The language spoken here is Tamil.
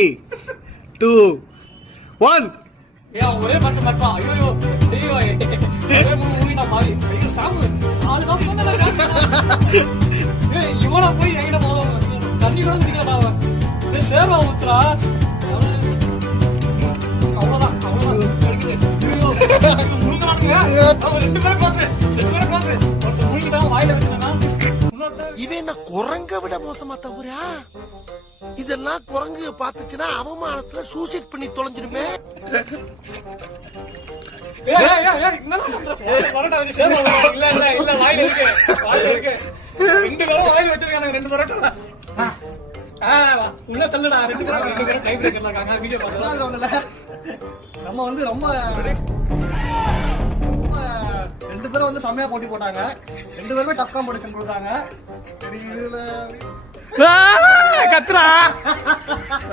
2 1 ஒரே மட்டும் மட்டும் ஐயோ இவனை போய் எங்கிட்ட போதும் தண்ணி கூட முடிக்கிறா அவன் சேர்வா ஊத்துறா அவ்வளவுதான் ரெண்டு பேரும் பாசு ஒருத்தர் முழுங்கிட்டான் வாயில வச்சுனா இவன் என்ன குரங்க விட மோசமா தவறா? இதெல்லாம் குரங்கு பாத்துச்சுன்னா அவமானத்துல சூசைட் பண்ணி தொலைஞ்சிருமே. நம்ம வந்து ரொம்ப ரெண்டு பேரும் வந்து செம்மையா போட்டி போட்டாங்க. ரெண்டு பேருமே டஃப் காம்படிஷன் கொடுத்தாங்க. கத்துறா